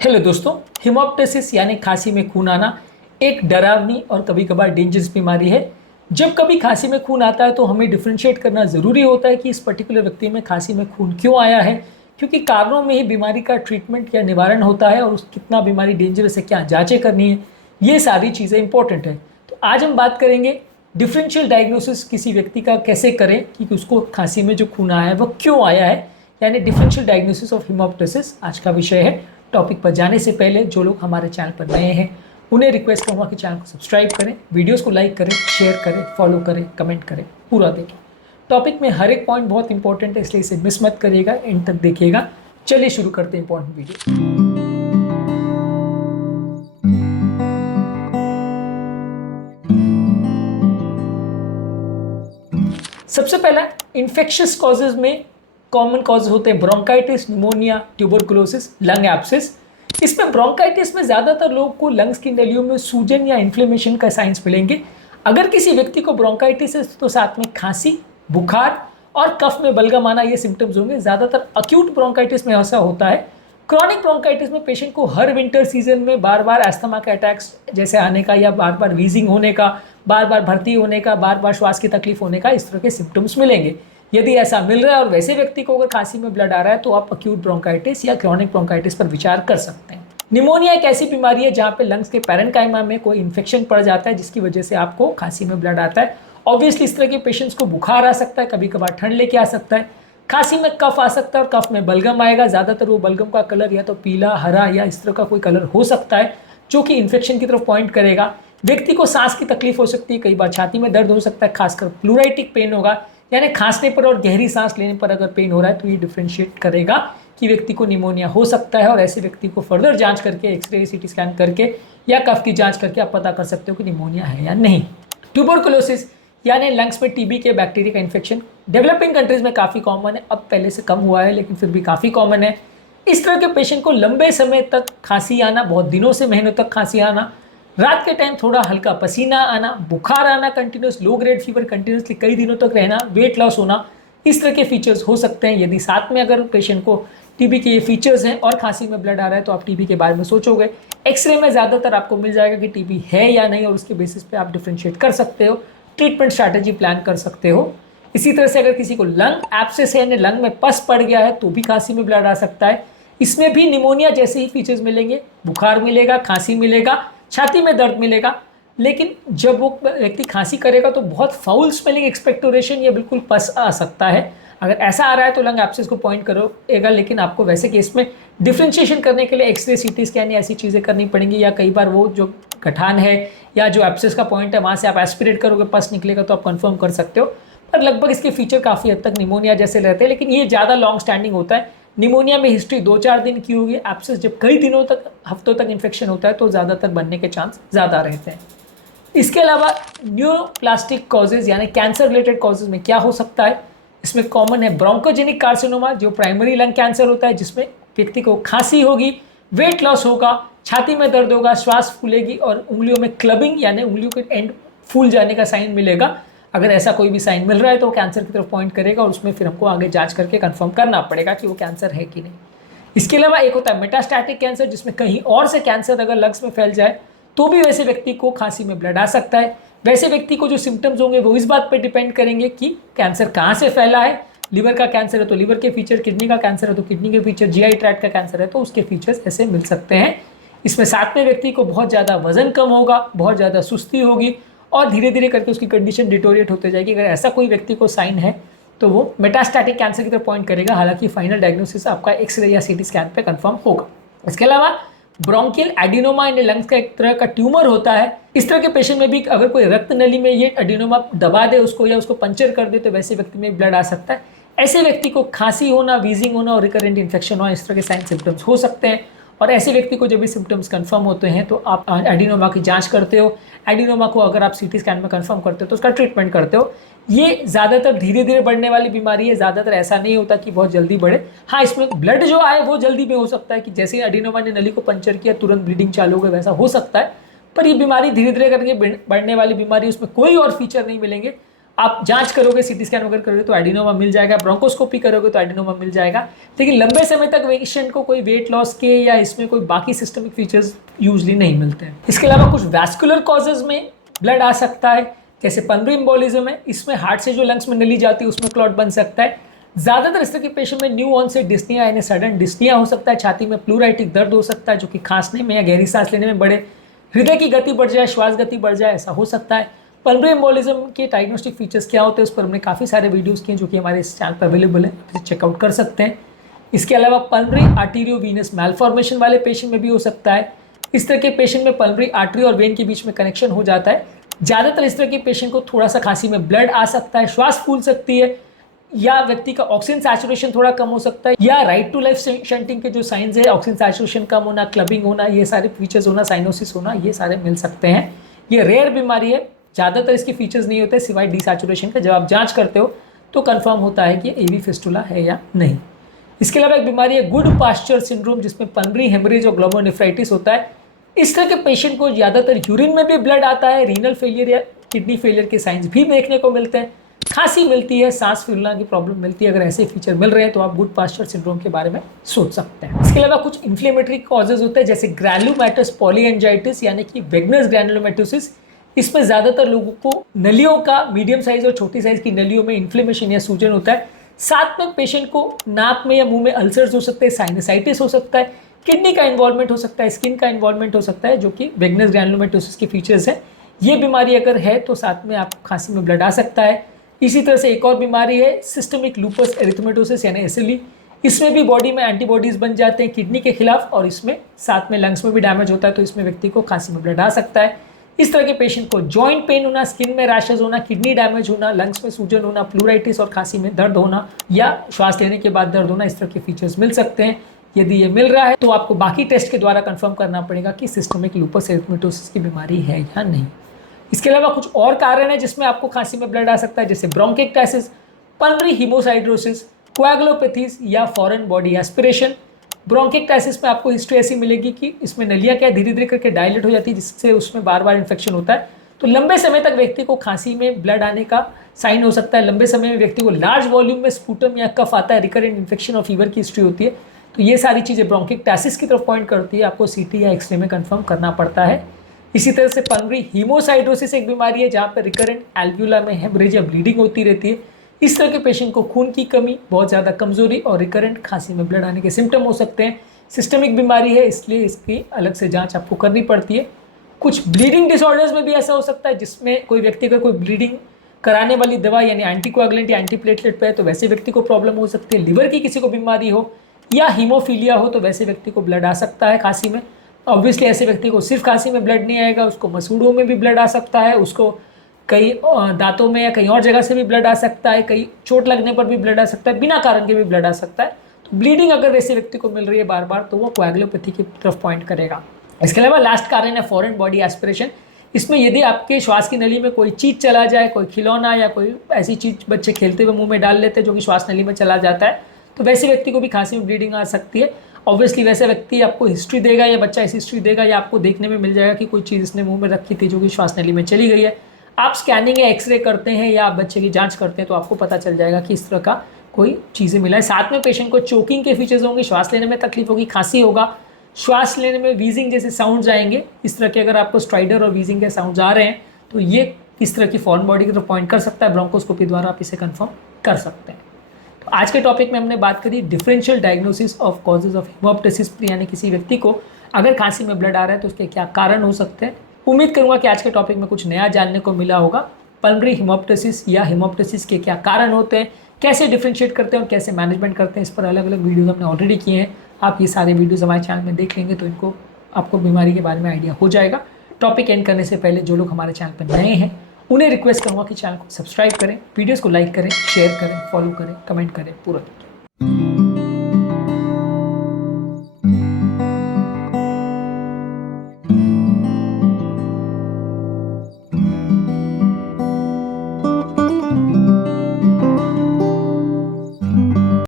Hello दोस्तों, हिमोप्टेसिस यानी खांसी में खून आना एक डरावनी और कभी कभार डेंजरस बीमारी है। जब कभी खांसी में खून आता है तो हमें डिफ्रेंशिएट करना ज़रूरी होता है कि इस पर्टिकुलर व्यक्ति में खांसी में खून क्यों आया है, क्योंकि कारणों में ही बीमारी का ट्रीटमेंट या निवारण होता है और उस कितना बीमारी डेंजरस है, क्या जांचें करनी है, ये सारी चीज़ें इंपॉर्टेंट है। तो आज हम बात करेंगे डिफरेंशियल डायग्नोसिस किसी व्यक्ति का कैसे करें कि उसको खांसी में जो खून आया है वो क्यों आया है, यानी डिफरेंशियल डायग्नोसिस ऑफ हिमोप्टेसिस आज का विषय है। टॉपिक पर जाने से पहले जो लोग हमारे चैनल पर नए हैं उन्हें रिक्वेस्ट करूँगा कि चैनल को सब्सक्राइब करें, वीडियोस को लाइक करें, शेयर करें, फॉलो करें, कमेंट करें, पूरा देखें। टॉपिक में हर एक पॉइंट बहुत इंपॉर्टेंट है, इसलिए इसे मिस मत करिएगा, एंड तक देखिएगा। चलिए शुरू करते हैं इंपॉर्टेंट वीडियो। सबसे पहला इन्फेक्शियस कॉजेज में कॉमन कॉज होते हैं bronchitis, pneumonia, tuberculosis, lung abscess. इसमें ब्रोंकाइटिस में ज़्यादातर लोगों को लंग्स की नलियों में सूजन या इन्फ्लेमेशन का साइंस मिलेंगे। अगर किसी व्यक्ति को ब्रोंकाइटिस है तो साथ में खांसी, बुखार और कफ में बलगम आना ये सिम्टम्स होंगे। ज़्यादातर अक्यूट ब्रोंकाइटिस में ऐसा होता है। क्रॉनिक ब्रोंकाइटिस में पेशेंट को हर विंटर सीजन में बार बार अस्थमा के अटैक्स जैसे आने का, या बार बार वीजिंग होने का, बार बार भर्ती होने का, बार बार श्वास की तकलीफ होने का, इस तरह के सिम्टम्स मिलेंगे। यदि ऐसा मिल रहा है और वैसे व्यक्ति को अगर खांसी में ब्लड आ रहा है तो आप अक्यूट ब्रोंकाइटिस या क्रॉनिक ब्रोंकाइटिस पर विचार कर सकते हैं। निमोनिया एक ऐसी बीमारी है जहाँ पे लंग्स के पैरेन्काइमा में कोई इन्फेक्शन पड़ जाता है जिसकी वजह से आपको खांसी में ब्लड आता है। ऑब्वियसली इस तरह के पेशेंट्स को बुखार आ सकता है, कभी कभार ठंड लेके आ सकता है, खांसी में कफ आ सकता है और कफ में बलगम आएगा। ज़्यादातर वो बलगम का कलर या तो पीला, हरा या इस तरह का कोई कलर हो सकता है जो कि इन्फेक्शन की तरफ पॉइंट करेगा। व्यक्ति को सांस की तकलीफ हो सकती है, कई बार छाती में दर्द हो सकता है, खासकर प्लूराइटिक पेन होगा, यानी खांसने पर और गहरी सांस लेने पर अगर पेन हो रहा है तो ये डिफ्रेंशिएट करेगा कि व्यक्ति को निमोनिया हो सकता है। और ऐसे व्यक्ति को फर्दर जांच करके, एक्सरे, सीटी स्कैन करके या कफ की जांच करके आप पता कर सकते हो कि निमोनिया है या नहीं। ट्यूबरकुलोसिस यानी लंग्स में टीबी के बैक्टीरिया का इन्फेक्शन डेवलपिंग कंट्रीज में काफ़ी कॉमन है। अब पहले से कम हुआ है लेकिन फिर भी काफ़ी कॉमन है। इस तरह के पेशेंट को लंबे समय तक खांसी आना, बहुत दिनों से महीनों तक खांसी आना, रात के टाइम थोड़ा हल्का पसीना आना, बुखार आना, continuous low grade fever continuously कई दिनों तक रहना, वेट लॉस होना, इस तरह के फीचर्स हो सकते हैं। यदि साथ में अगर पेशेंट को टीबी के ये फीचर्स हैं और खांसी में ब्लड आ रहा है तो आप टीबी के बारे में सोचोगे। एक्सरे में ज़्यादातर आपको मिल जाएगा कि टीबी है या नहीं और उसके बेसिस पे आप डिफ्रेंशिएट कर सकते हो, ट्रीटमेंट स्ट्रैटेजी प्लान कर सकते हो। इसी तरह से अगर किसी को लंग एब्सेस है यानी लंग में पस पड़ गया है तो भी खांसी में ब्लड आ सकता है। इसमें भी निमोनिया जैसे ही फीचर्स मिलेंगे, बुखार मिलेगा, खांसी मिलेगा, छाती में दर्द मिलेगा। लेकिन जब वो व्यक्ति खांसी करेगा तो बहुत फाउल स्मेलिंग एक्सपेक्टोरेशन या बिल्कुल पस आ सकता है। अगर ऐसा आ रहा है तो लंग एब्सेस को पॉइंट करोगा, लेकिन आपको वैसे केस में डिफ्रेंशिएशन करने के लिए एक्सरे, सीटी स्कैन या ऐसी चीज़ें करनी पड़ेंगी, या कई बार वो जो गठान है या जो एब्सेस का पॉइंट है वहाँ से आप एस्पिरेट करोगे, पस निकलेगा तो आप कंफर्म कर सकते हो। पर लगभग इसके फीचर काफ़ी हद तक निमोनिया जैसे रहते हैं, लेकिन ये ज़्यादा लॉन्ग स्टैंडिंग होता है। निमोनिया में हिस्ट्री 2-4 दिन की होगी। एब्सेस जब कई दिनों तक, हफ्तों तक इन्फेक्शन होता है तो ज़्यादातर बनने के चांस ज़्यादा रहते हैं। इसके अलावा न्यूरोप्लास्टिक कॉजेज यानी कैंसर रिलेटेड कॉजेज में क्या हो सकता है, इसमें कॉमन है ब्रोंकोजेनिक कार्सिनोमा जो प्राइमरी लंग कैंसर होता है, जिसमें व्यक्ति को खांसी होगी, वेट लॉस होगा, छाती में दर्द होगा, श्वास फूलेगी और उंगलियों में क्लबिंग यानी उंगलियों के एंड फूल जाने का साइन मिलेगा। अगर ऐसा कोई भी साइन मिल रहा है तो वो कैंसर की तरफ पॉइंट करेगा और उसमें फिर हमको आगे जांच करके कंफर्म करना पड़ेगा कि वो कैंसर है कि नहीं। इसके अलावा एक होता है मेटास्टैटिक कैंसर, जिसमें कहीं और से कैंसर अगर लंग्स में फैल जाए तो भी वैसे व्यक्ति को खांसी में ब्लड आ सकता है। वैसे व्यक्ति को जो सिम्टम्स होंगे वो इस बात पर डिपेंड करेंगे कि कैंसर कहाँ से फैला है। लिवर का कैंसर है तो लिवर के फीचर, किडनी का कैंसर है तो किडनी के फीचर, जीआई ट्रैक्ट का कैंसर है तो उसके फीचर्स ऐसे मिल सकते हैं। इसमें साथ में व्यक्ति को बहुत ज़्यादा वजन कम होगा, बहुत ज़्यादा सुस्ती होगी और धीरे धीरे करके उसकी कंडीशन डिटोरिएट होते जाएगी। अगर ऐसा कोई व्यक्ति को साइन है तो वो मेटास्टैटिक कैंसर की तरफ पॉइंट करेगा, हालांकि फाइनल डायग्नोसिस आपका एक्सरे या सीटी स्कैन पे कंफर्म होगा। इसके अलावा ब्रोंकियल एडिनोमा यानी लंग्स का एक तरह का ट्यूमर होता है। इस तरह के पेशेंट में भी अगर कोई रक्त नली में ये एडिनोमा दबा दे उसको या उसको पंचर कर दे तो वैसे व्यक्ति में ब्लड आ सकता है। ऐसे व्यक्ति को खांसी होना, वीजिंग होना और रिकरेंट इन्फेक्शन होना, इस तरह के साइन सिम्टम्स हो सकते हैं। और ऐसे व्यक्ति को जब भी सिम्टम्स कंफर्म होते हैं तो आप एडिनोमा की जांच करते हो। एडिनोमा को अगर आप सीटी स्कैन में कंफर्म करते हो तो उसका ट्रीटमेंट करते हो। ये ज़्यादातर धीरे धीरे बढ़ने वाली बीमारी है, ज़्यादातर ऐसा नहीं होता कि बहुत जल्दी बढ़े। हाँ, इसमें ब्लड जो आए वो जल्दी में हो सकता है कि जैसे ही एडिनोमा ने नली को पंचर किया तुरंत ब्लीडिंग चालू हो गई, वैसा हो सकता है। पर ये बीमारी धीरे धीरे करके बढ़ने वाली बीमारी, उसमें कोई और फीचर नहीं मिलेंगे। आप जांच करोगे, सीटी स्कैन वगैरह करोगे तो एडिनोमा मिल जाएगा, ब्रोंकोस्कोपी करोगे तो एडिनोमा मिल जाएगा, लेकिन लंबे समय तक पेशेंट को कोई वेट लॉस के या इसमें कोई बाकी सिस्टमिक फीचर्स यूजली नहीं मिलते हैं। इसके अलावा कुछ वैस्कुलर कॉजेज में ब्लड आ सकता है, जैसे पल्मोनरी एम्बोलिज्म है, इसमें हार्ट से जो लंग्स में नली जाती है उसमें क्लॉट बन सकता है। ज्यादातर इस तरह के पेशेंट में न्यू ऑनसेट डिस्निया यानी सडन डिस्निया हो सकता है, छाती में प्लूराइटिक दर्द हो सकता है जो कि खांसने में या गहरी सांस लेने में बढ़े, हृदय की गति बढ़ जाए, श्वास गति बढ़ जाए, ऐसा हो सकता है। पल्मोनरी एम्बोलिज्म के डायग्नोस्टिक फीचर्स क्या होते हैं उस पर हमने काफ़ी सारे वीडियोस किए जो कि हमारे इस चैनल पर अवेलेबल है, आप चेकआउट कर सकते हैं। इसके अलावा पल्मोनरी आर्टेरियोवीनस मैलफॉर्मेशन वाले पेशेंट में भी हो सकता है। इस तरह के पेशेंट में पल्मोनरी आर्टरी और वेन के बीच में कनेक्शन हो जाता है। ज़्यादातर इस तरह के पेशेंट को थोड़ा सा खांसी में ब्लड आ सकता है, श्वास फूल सकती है, या व्यक्ति का ऑक्सीजन सैचुरेशन थोड़ा कम हो सकता है, या राइट टू लाइफ शंटिंग के जो साइंस है, ऑक्सीजन सैचुरेशन कम होना, क्लबिंग होना, ये सारे फीचर्स होना, साइनोसिस होना, ये सारे मिल सकते हैं। ये रेयर बीमारी है, ज़्यादातर इसके फीचर्स नहीं होते सिवाय डिसैचुरेशन का। जब आप जांच करते हो तो कंफर्म होता है कि एवी फिस्टुला है या नहीं। इसके अलावा एक बीमारी है गुड पास्चर सिंड्रोम, जिसमें पल्मोनरी हेमरेज और ग्लोमेरुलोनेफ्राइटिस होता है। इस तरह के पेशेंट को ज़्यादातर यूरिन में भी ब्लड आता है, रीनल फेलियर या किडनी फेलियर के साइंस भी देखने को मिलते हैं, खांसी मिलती है, सांस फूलना की प्रॉब्लम मिलती है। अगर ऐसे फीचर मिल रहे हैं तो आप गुड पास्चर सिंड्रोम के बारे में सोच सकते हैं। इसके अलावा कुछ इन्फ्लेमेटरी कॉजेज होते हैं जैसे ग्रैनुलोमैटस पॉलीएंजाइटिस यानी कि वेगनस ग्रैनुलोमैटोसिस। इसमें ज़्यादातर लोगों को नलियों का, मीडियम साइज और छोटी साइज की नलियों में इन्फ्लेमेशन या सूजन होता है। साथ में पेशेंट को नाक में या मुंह में अल्सर्स हो सकते हैं, साइनसाइटिस हो सकता है, किडनी का इन्वॉल्वमेंट हो सकता है, स्किन का इन्वॉल्वमेंट हो सकता है, जो कि वेगनस ग्रैनुलोमैटोसिस के फीचर्स हैं। ये बीमारी अगर है तो साथ में आपको खांसी में ब्लड आ सकता है। इसी तरह से एक और बीमारी है सिस्टमिक लूपस एरिथेमेटोसिस यानी SLE। इसमें भी बॉडी में एंटीबॉडीज बन जाते हैं किडनी के खिलाफ, और इसमें साथ में लंग्स में भी डैमेज होता है, तो इसमें व्यक्ति को खांसी में ब्लड आ सकता है। इस तरह के पेशेंट को जॉइंट पेन होना, स्किन में रैशेज होना, किडनी डैमेज होना, लंग्स में सूजन होना, प्लूराइटिस और खांसी में दर्द होना या श्वास लेने के बाद दर्द होना, इस तरह के फीचर्स मिल सकते हैं। यदि ये मिल रहा है तो आपको बाकी टेस्ट के द्वारा कंफर्म करना पड़ेगा कि सिस्टमिक लूपस एरिथेमेटोसिस की बीमारी है या नहीं। इसके अलावा कुछ और कारण है जिसमें आपको खांसी में ब्लड आ सकता है, जैसे ब्रोंकिक्टासिस, पल्मोनरी हीमोसाइड्रोसिस, कोएगुलोपैथीज या फॉरेन बॉडी एस्पिरेशन। ब्रोंकिक्टासिस में आपको हिस्ट्री ऐसी मिलेगी कि इसमें नलियाँ क्या धीरे धीरे करके डायलेट हो जाती है, जिससे उसमें बार बार इन्फेक्शन होता है। तो लंबे समय तक व्यक्ति को खांसी में ब्लड आने का साइन हो सकता है। लंबे समय में व्यक्ति को लार्ज वॉल्यूम में स्पूटम या कफ आता है, रिकरेंट इन्फेक्शन और फीवर की हिस्ट्री होती है। तो ये सारी चीज़ें ब्रोंकिक्टासिस की तरफ पॉइंट करती है, आपको CT या एक्सरे में कंफर्म करना पड़ता है। इसी तरह से पल्मोनरी हीमोसाइड्रोसिस एक बीमारी है जहाँ पर रिकरेंट एल्व्यूला में हेमरेज या ब्लीडिंग होती रहती है। इस तरह के पेशेंट को खून की कमी, बहुत ज़्यादा कमजोरी और रिकरेंट खांसी में ब्लड आने के सिम्टम हो सकते हैं। सिस्टमिक बीमारी है, इसलिए इसकी अलग से जांच आपको करनी पड़ती है। कुछ ब्लीडिंग डिसऑर्डर्स में भी ऐसा हो सकता है जिसमें कोई व्यक्ति का कोई ब्लीडिंग कराने वाली दवा यानी एंटीकोएगुलेंट या एंटीप्लेटलेट पे है तो वैसे व्यक्ति को प्रॉब्लम हो सकती है। लिवर की किसी को बीमारी हो या हीमोफीलिया हो तो वैसे व्यक्ति को ब्लड आ सकता है खांसी में। ऑब्वियसली ऐसे व्यक्ति को सिर्फ खांसी में ब्लड नहीं आएगा, उसको मसूड़ों में भी ब्लड आ सकता है, उसको कई दांतों में या कहीं और जगह से भी ब्लड आ सकता है, कई चोट लगने पर भी ब्लड आ सकता है, बिना कारण के भी ब्लड आ सकता है। तो ब्लीडिंग अगर वैसे व्यक्ति को मिल रही है बार बार तो वो कोएगुलोपैथी की तरफ पॉइंट करेगा। इसके अलावा लास्ट कारण है फॉरेन बॉडी एस्पिरेशन। इसमें यदि आपके श्वास की नली में कोई चीज़ चला जाए, कोई खिलौना या कोई ऐसी चीज़ बच्चे खेलते हुए मुंह में डाल लेते हैं जो कि श्वास नली में चला जाता है, तो वैसे व्यक्ति को भी खांसी में ब्लीडिंग आ सकती है। ऑब्वियसली वैसे व्यक्ति आपको हिस्ट्री देगा या बच्चा ऐसी हिस्ट्री देगा या आपको देखने में मिल जाएगा कि कोई चीज़ इसने मुंह में रखी थी जो कि श्वास नली में चली गई है। आप स्कैनिंग या एक्सरे करते हैं या आप बच्चे की जांच करते हैं तो आपको पता चल जाएगा कि इस तरह का कोई चीज़ें मिला है। साथ में पेशेंट को चोकिंग के फीचर्स होंगे, श्वास लेने में तकलीफ होगी, खांसी होगा, श्वास लेने में वीजिंग जैसे साउंड्स आएंगे। इस तरह के अगर आपको स्ट्राइडर और वीजिंग के साउंड्स आ रहे हैं तो ये इस तरह की फॉरेन बॉडी की तरफ पॉइंट कर सकता है। ब्रोंकोस्कोपी द्वारा आप इसे कंफर्म कर सकते हैं। तो आज के टॉपिक में हमने बात करी differential diagnosis of causes of haemoptysis, यानी किसी व्यक्ति को अगर खांसी में ब्लड आ रहा है तो उसके क्या कारण हो सकते हैं। उम्मीद करूंगा कि आज के टॉपिक में कुछ नया जानने को मिला होगा। पल्मोनरी हेमोप्टासिस या हेमोप्टासिस के क्या कारण होते हैं, कैसे डिफरेंशिएट करते हैं और कैसे मैनेजमेंट करते हैं, इस पर अलग अलग वीडियोज़ हमने ऑलरेडी किए हैं। आप ये सारे वीडियोज़ हमारे चैनल में देख लेंगे तो इनको आपको बीमारी के बारे में आइडिया हो जाएगा। टॉपिक एंड करने से पहले जो लोग हमारे चैनल पर नए हैं उन्हें रिक्वेस्ट करूँगा कि चैनल को सब्सक्राइब करें, वीडियोज़ को लाइक करें, शेयर करें, फॉलो करें, कमेंट करें, पूरा